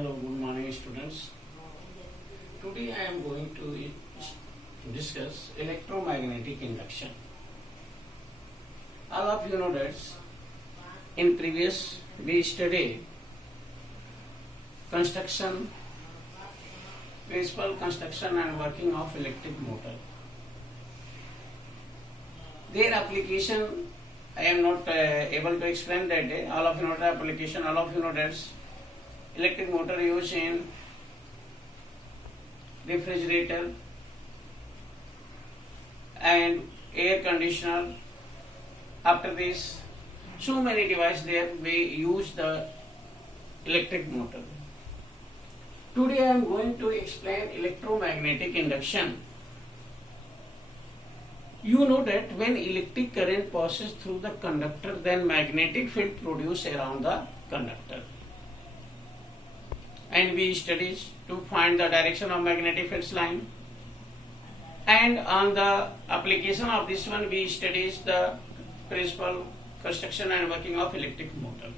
Hello, good morning, students. Today I am going to discuss electromagnetic induction. All of you know that in previous we studied construction, principal construction and working of electric motor. Their application I am not able to explain that day. All of you know the application. All of you know that electric motor used in refrigerator and air conditioner. After this, so many devices there we use the electric motor. Today I am going to explain electromagnetic induction. You know that when electric current passes through the conductor, then magnetic field produced around the conductor. And we studied to find the direction of magnetic field line. And on the application of this one, we studied the principal construction and working of electric motor.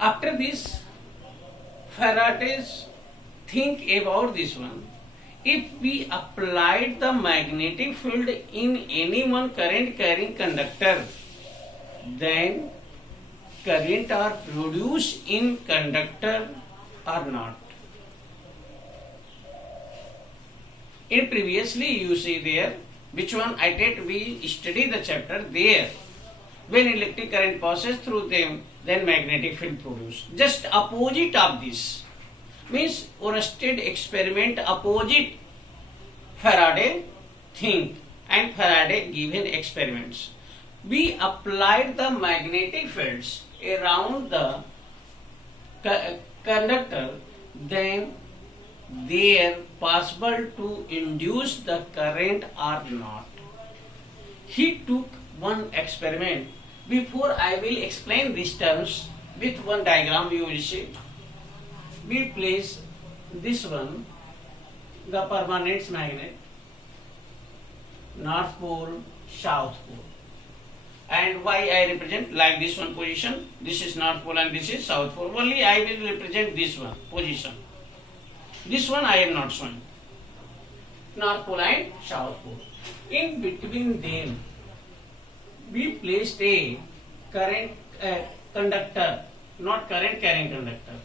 After this, Faraday's think about this one. If we applied the magnetic field in any one current carrying conductor, then current are produced in conductor or not. In previously you see there, which one I did, we study the chapter there. When electric current passes through them, then magnetic field produced. Just opposite of this. Means Oersted experiment opposite Faraday think and Faraday given experiments. We applied the magnetic fields around the conductor, then they are possible to induce the current or not. He took one experiment. Before I will explain these terms with one diagram you will see. We place this one, the permanent magnet, North Pole, South Pole. And why I represent like this one position, this is North Pole and this is South Pole. Only I will represent this one position. This one I am not showing. North Pole and South Pole. In between them, we placed a current conductor, not current carrying conductor.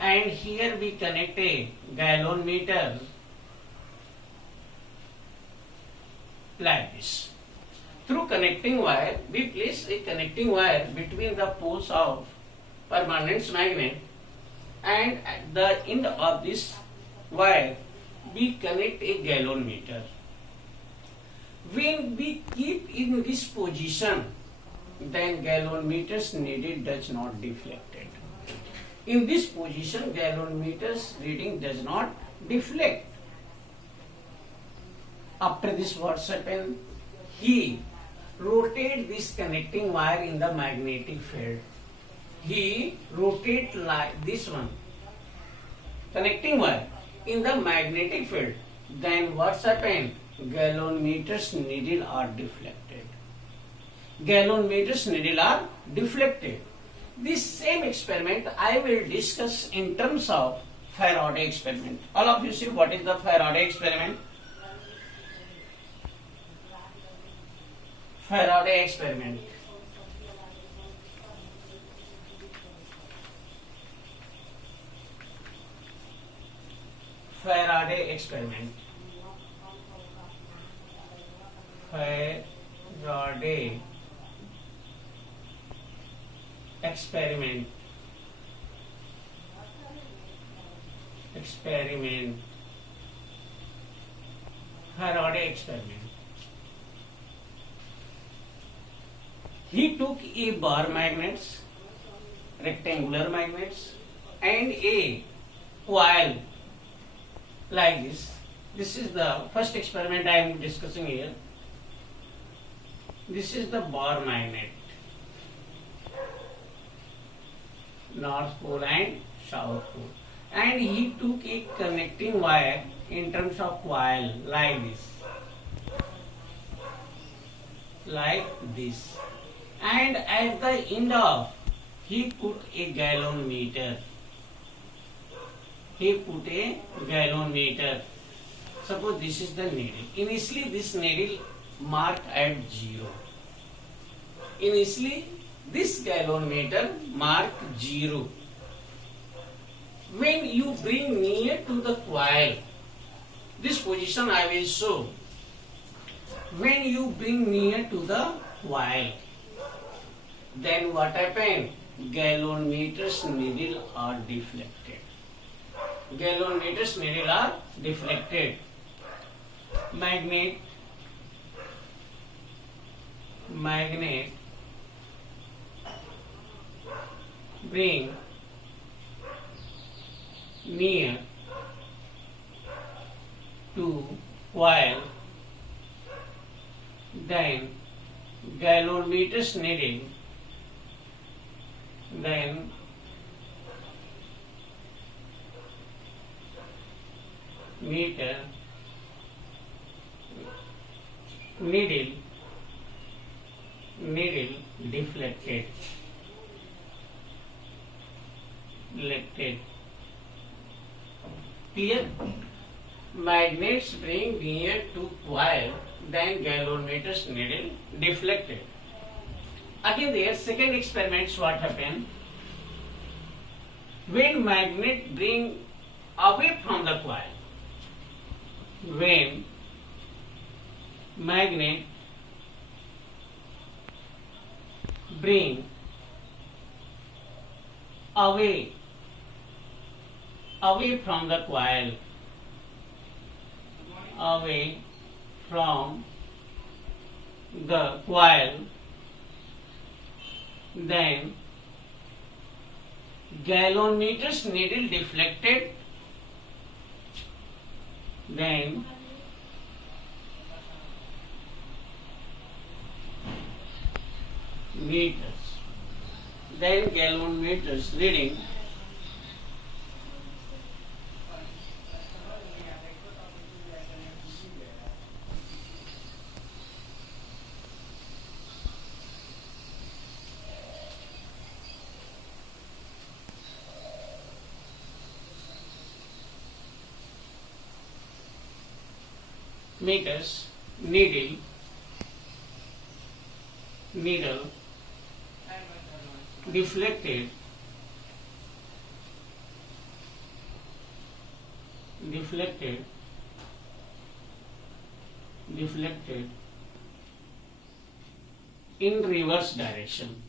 And here we connect a gallon meter like this. Through connecting wire, we place a connecting wire between the poles of permanent magnet, and at the end of this wire, we connect a gallon meter. When we keep in this position, then gallon meters needed does not deflected. In this position, gallon meters reading does not deflect. After this, what's happened? He rotate this connecting wire in the magnetic field. He rotate like this one, connecting wire in the magnetic field. Then what's happened? Gallon meters needle are deflected. Gallon meters needle are deflected. This same experiment I will discuss in terms of Faraday experiment. All of you see what is the Faraday experiment? Faraday experiment. Faraday experiment. Faraday experiment. Faraday experiment. He took a bar magnets, rectangular magnets, and a coil like this. This is the first experiment I am discussing here. This is the bar magnet, North Pole and South Pole. And he took a connecting wire in terms of coil like this. And at the end of, he put a gallon meter he put a galvanometer. Suppose this is the needle. Initially this needle marked at 0. Initially this galvanometer marked 0. When you bring near to the coil, this position I will show. When you bring near to the coil, then what happen? Galvanometer's needle are deflected. Galvanometer's needle are deflected. Magnet bring near to coil, then galvanometer's needle needle deflected. Clear? Magnets bring near to coil, then galvanometer's needle deflected. Again there, second experiments what happen? When magnet bring away from the coil, when magnet bring away from the coil, then galvanometer's needle deflected, then galvanometer's reading meters needle deflected in reverse direction,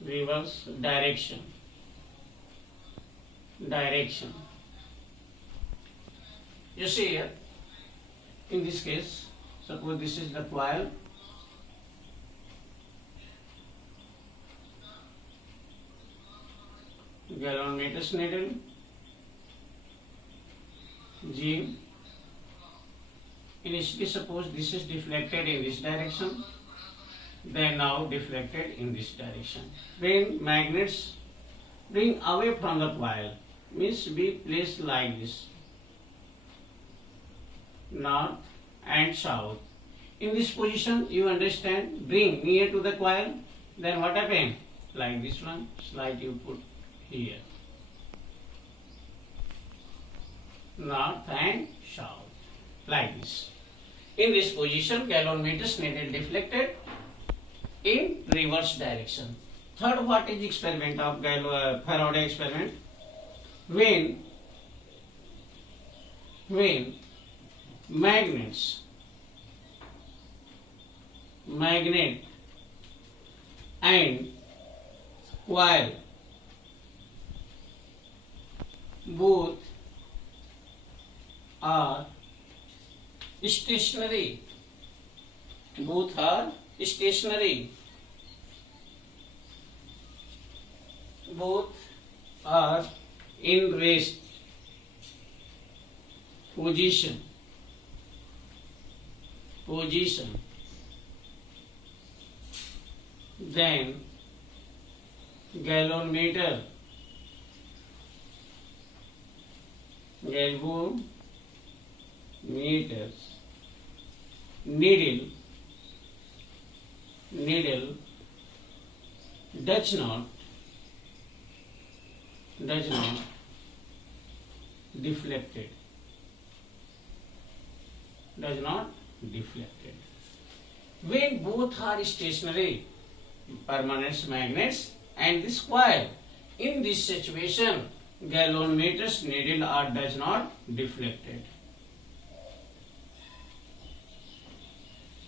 reverse direction. You see here, in this case, suppose this is the coil, galvanometer's needle G. Initially suppose this is deflected in this direction, then now deflected in this direction. When magnets bring away from the coil, means be placed like this, north and south. In this position, you understand, bring near to the coil, then what happen? Like this one, slide you put here, north and south, like this. In this position, galvanometer's needle deflected in reverse direction. Third, what is experiment of Faraday experiment? When magnet and coil both are stationary, both are in rest position, then galvanometer needle needle does not deflected. Does not deflected. When both are stationary, permanent magnets and this coil, in this situation, galvanometer's needle are does not deflected.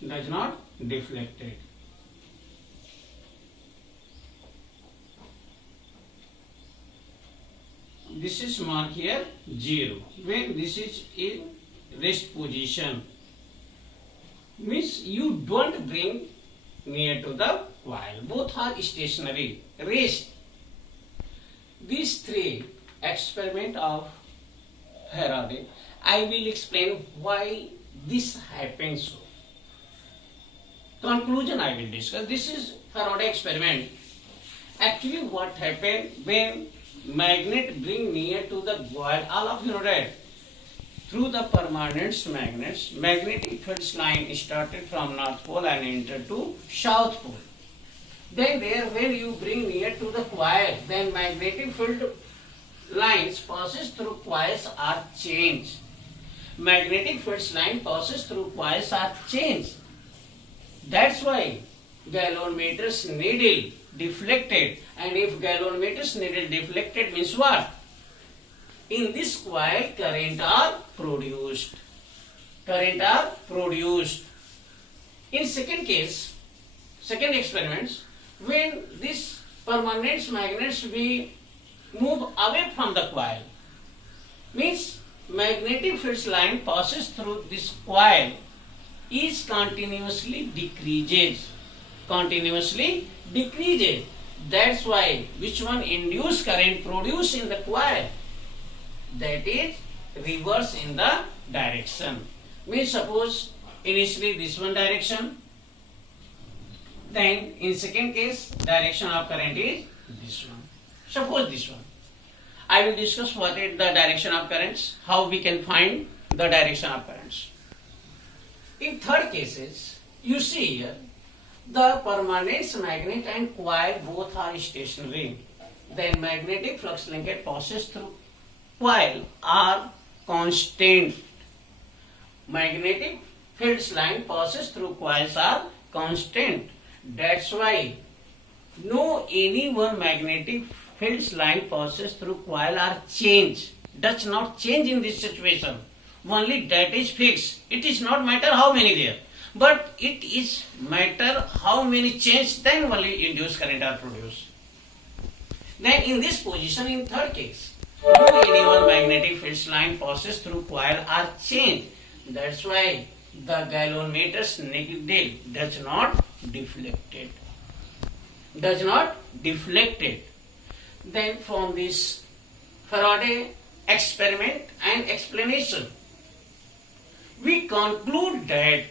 Does not deflected. This is marked here 0. When this is in rest position, means you don't bring near to the coil. Both are stationary. Rest. These three experiment of Faraday, I will explain why this happens so. Conclusion I will discuss. This is Faraday experiment. Actually what happened when magnet bring near to the coil, all of you know that through the permanent magnets, magnetic field line started from North Pole and entered to South Pole. Then there when you bring near to the coil, then magnetic field lines passes through coils are changed. Magnetic field line passes through coils are changed. That's why galvanometer's needle deflected, and if galvanometer's needle deflected means what? In this coil current are produced. Current are produced. In second case, second experiments, when this permanent magnets we move away from the coil, means magnetic field line passes through this coil is continuously decreases. Continuously decreases. That's why which one induced current produced in the coil? That is reverse in the direction. Means suppose initially this one direction, then in second case direction of current is this one. Suppose this one. I will discuss what is the direction of currents, how we can find the direction of currents. In third cases, you see here, the permanent magnet and coil both are stationary. Then magnetic flux linkage passes through coil are constant. Magnetic field line passes through coils are constant. That's why no any one magnetic field line passes through coil are change. Does not change in this situation. Only that is fixed. It is not matter how many there, but it is matter how many change, then only induced current are produced. Then in this position, in third case, no any one magnetic field line passes through coil are changed. That's why the galvanometer's needle does not deflected. Does not deflected. Then from this Faraday experiment and explanation, we conclude that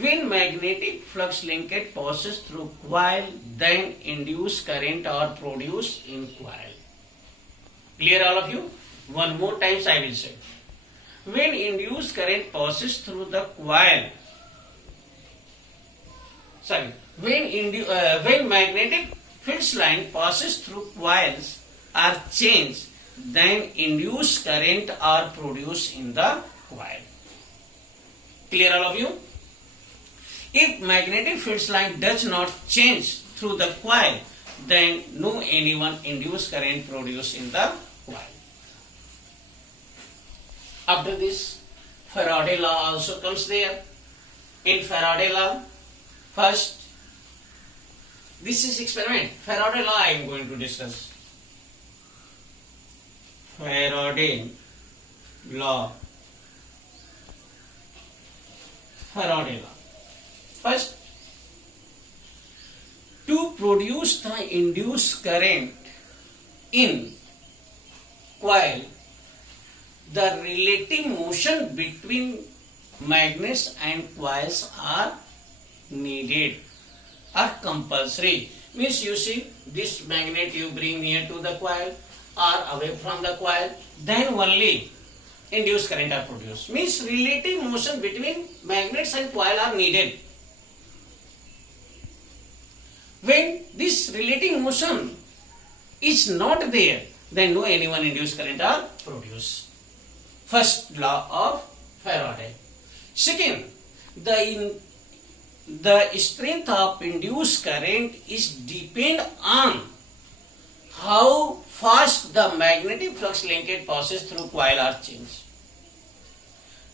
when magnetic flux linkage passes through coil, then induced current are produced in coil. Clear all of you? One more times I will say. When induced current passes through the coil, when magnetic field line passes through coils are changed, then induced current are produced in the coil. Clear all of you? If magnetic field line does not change through the coil, then no any one induced current produced in the coil. After this, Faraday law also comes there. In Faraday law, first, this is experiment. Faraday law I am going to discuss. Faraday law. Faraday law. First, to produce the induced current in coil, the relative motion between magnets and coils are needed, are compulsory. Means you see this magnet you bring near to the coil or away from the coil, then only induced current are produced. Means relative motion between magnets and coil are needed. When this relating motion is not there, then no any one induced current are produced. First law of Faraday. Second, the strength of induced current is depend on how fast the magnetic flux linkage passes through coil are changed.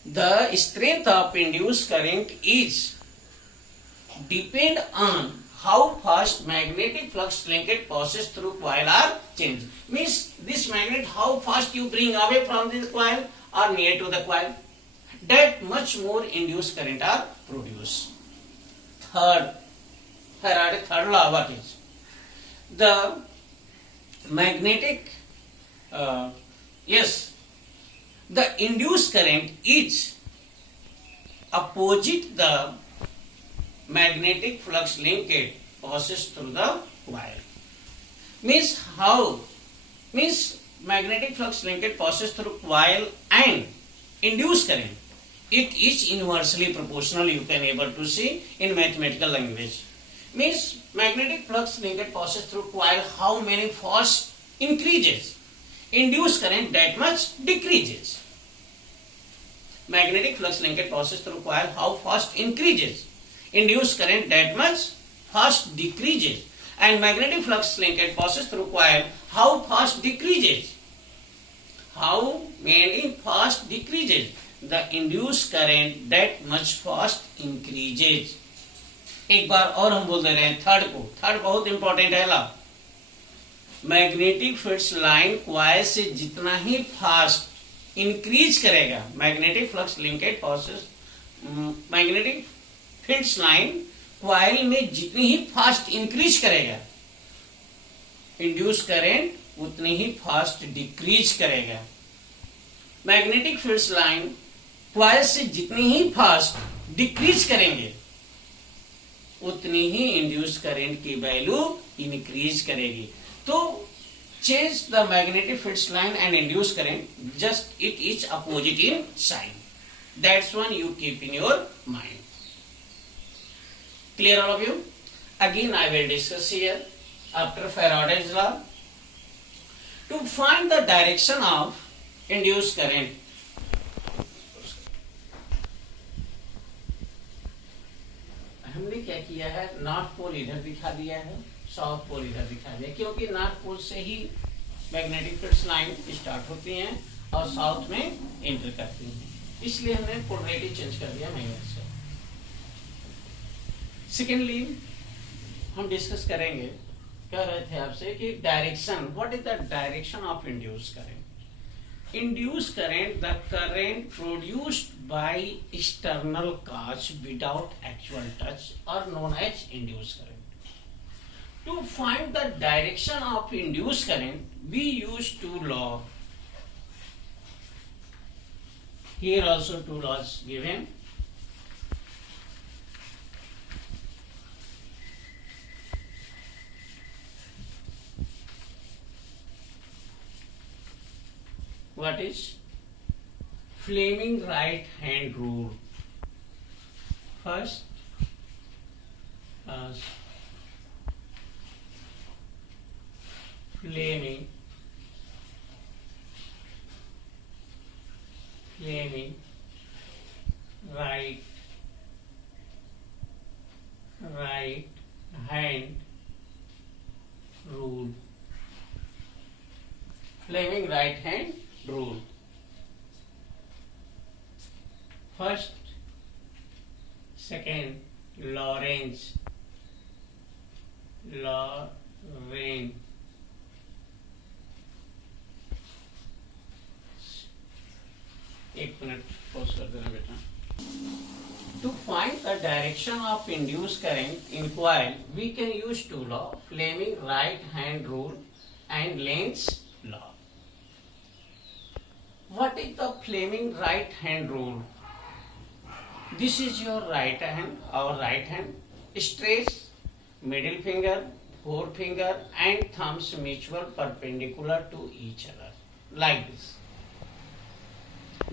The strength of induced current is depend on how fast magnetic flux linkage passes through coil are changed. Means this magnet, how fast you bring away from this coil or near to the coil, that much more induced current are produced. Third, Faraday third law, what is? The magnetic, the induced current is opposite the magnetic flux linkage passes through the coil. Means how? Means magnetic flux linkage passes through coil and induced current. It is inversely proportional, you can able to see in mathematical language. Means magnetic flux linkage passes through coil, how many fast increases, induced current that much decreases. Magnetic flux linkage passes through coil, how fast increases, induced current that much fast decreases. And magnetic flux linkage passes through coil, how fast decreases, how many fast decreases, the induced current that much fast increases. एक बार और हम बोल दे रहे हैं third को, third बहुत important है law. Magnetic fields line coil से जितना ही फास्ट इंक्रीज करेगा, magnetic flux linkage process, magnetic fields line coil में जितनी ही फास्ट इंक्रीज करेगा, इंड्यूस करंट उतनी ही फास्ट डिक्रीज करेगा। मैग्नेटिक फील्ड्स लाइन कॉइल से जितनी ही फास्ट डिक्रीज करेंगे, उतनी ही इंड्यूस करंट की वैल्यू इंक्रीज करेगी। तो change the magnetic fields line and induce current, just it is opposite in sign, that's one you keep in your mind. Clear all of you? Again I will discuss here after Faraday's law to find the direction of induced current. हमने क्या किया है, north pole इधर दिखा दिया है, south pole इधर दिखा दिया, क्योंकि नॉर्थ पोल से ही मैग्नेटिक फील्ड्स लाइन स्टार्ट होती हैं और साउथ में एंटर करती हैं, इसलिए हमने पोलैरिटी चेंज कर दिया मैग्नेट से। सेकेंडली हम डिस्कस करेंगे, कह रहे थे आपसे कि direction, what is the direction of induce current? Induced current, the current produced by external cause without actual touch, are known as induced current. To find the direction of induced current, we use two laws. Here also two laws given. What is Fleming right hand rule? First, Fleming right hand rule. Fleming right hand rule. First, second, Lorentz एक minute pause कर देना बेटा। To find the direction of induced current in coil, we can use two laws, Fleming right hand rule and Lenz law. What is the Fleming right hand rule? This is your right hand, our right hand. Stretch middle finger, forefinger and thumbs mutual perpendicular to each other, like this.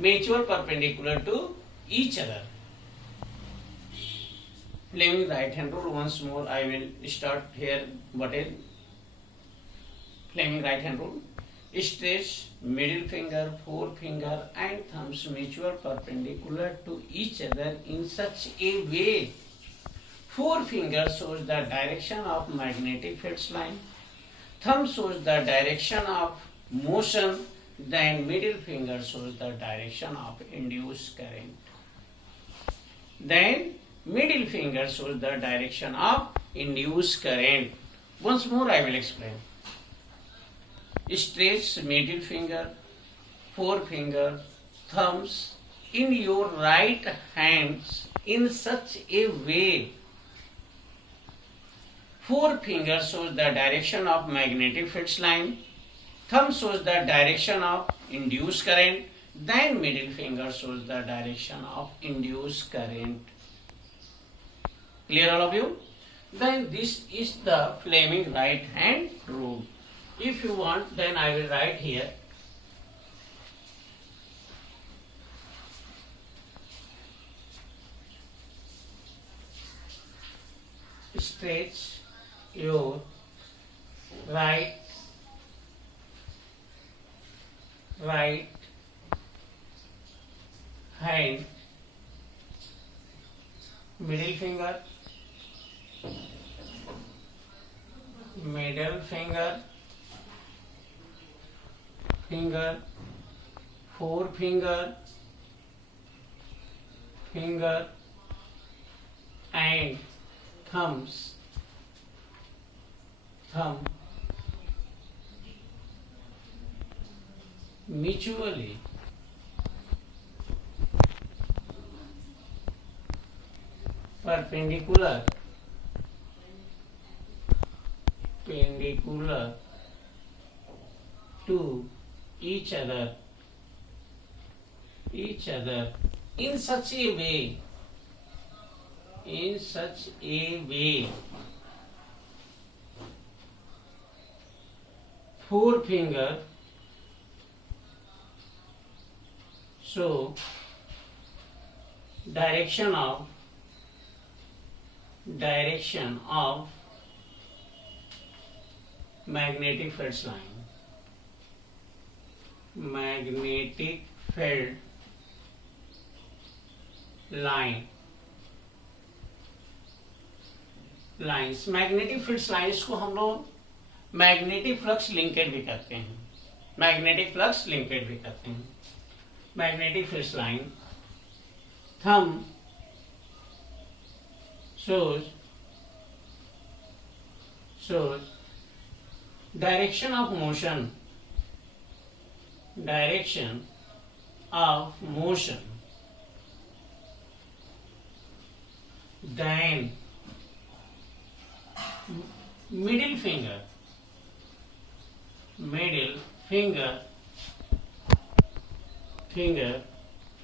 Mutual perpendicular to each other. Fleming right hand rule. Once more I will start here. What is Fleming right hand rule? Stretch middle finger, forefinger and thumbs mutual perpendicular to each other in such a way. Forefinger shows the direction of magnetic field line. Thumb shows the direction of motion. Then middle finger shows the direction of induced current. Then middle finger shows the direction of induced current. Once more I will explain. Stretch middle finger, forefinger, thumbs in your right hands in such a way. Forefinger shows the direction of magnetic field line. Thumb shows the direction of induced current. Then middle finger shows the direction of induced current. Clear all of you? Then this is the Fleming right hand rule. If you want, then I will write here. Stretch your right hand, middle finger, forefinger, finger and thumb mutually perpendicular to each other in such a way forefinger so direction of magnetic field line lines magnetic flux lines को हम लोग magnetic flux linkage भी कहते हैं magnetic flux line thumb shows direction of motion then middle finger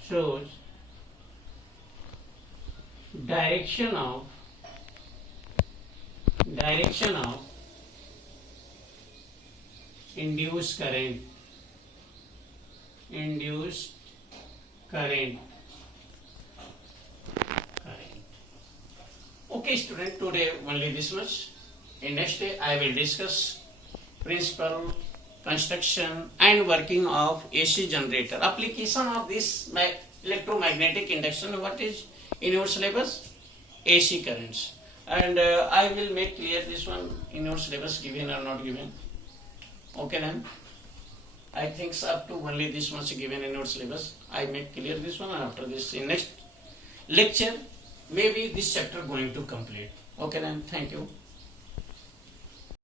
shows direction of induced current. Okay student, today only this much. In next day I will discuss principle, construction and working of AC generator. Application of this electromagnetic induction, what is in your syllabus? AC currents. And I will make clear this one in your syllabus, given or not given. Okay then. I think up to only this much given in your syllabus. I make clear this one, and after this in next lecture maybe this chapter going to complete. Okay then, thank you.